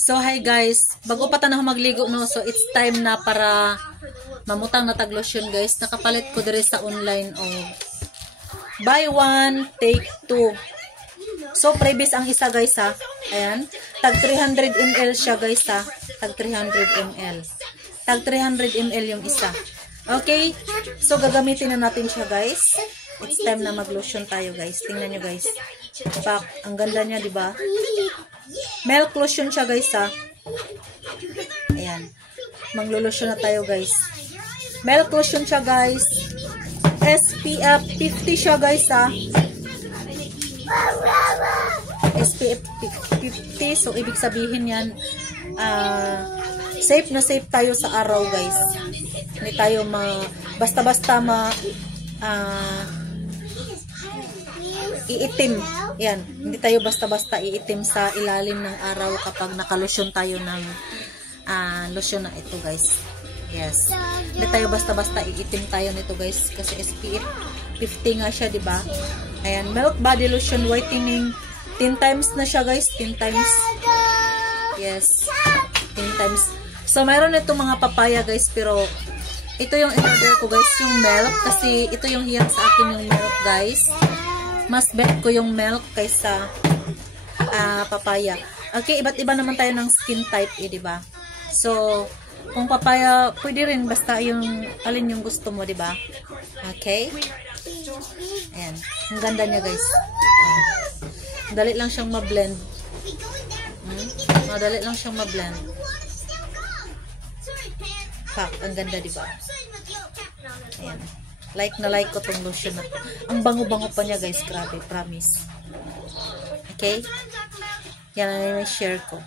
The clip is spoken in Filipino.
So hi guys, bago pa tayo magligo no, so it's time na para mamutang na tag lotion guys. Nakapalit ko dire sa online buy one take two. So previous ang isa guys ha. Ayan, tag 300 ml siya guys ha. Tag 300 ml. Tag 300 ml yung isa. Okay, so gagamitin na natin siya guys. It's time na mag-lotion tayo guys. Tingnan nyo guys. Pak, ang ganda niya, di ba? Milk lotion siya guys ha. Ayan. Maglo-lotion na tayo guys. Milk lotion siya guys. SPF 50 siya guys ha. SPF 50. So, ibig sabihin yan, safe na safe tayo sa araw guys. Hindi tayo basta-basta iitim. Yan. Hindi tayo basta-basta iitim sa ilalim ng araw kapag nakalusyon tayo ng lotion na ito guys. Yes. Hindi tayo basta-basta iitim tayo nito guys. Kasi SPF 50 nga siya, diba? Ayan. Milk body lotion whitening. 10 times na siya guys. 10 times. Yes. 10 times. So, mayroon itong mga papaya guys. Pero, ito yung in-order ko guys. Yung milk. Kasi, ito yung hiyang sa akin yung milk guys. Mas bet ko yung milk kaysa papaya. Okay, iba't iba naman tayo ng skin type eh, diba? So, kung papaya, pwede rin basta yung alin yung gusto mo, diba? Okay? Ayan. Ang ganda niya guys. Dali lang siyang ma-blend. Madali lang siyang ma-blend. Pak, ang ganda, diba? Ayan. Like na like ko tong lotion na. Ang bango-bango pa niya guys. Grabe, promise. Okay? Yan ang share ko.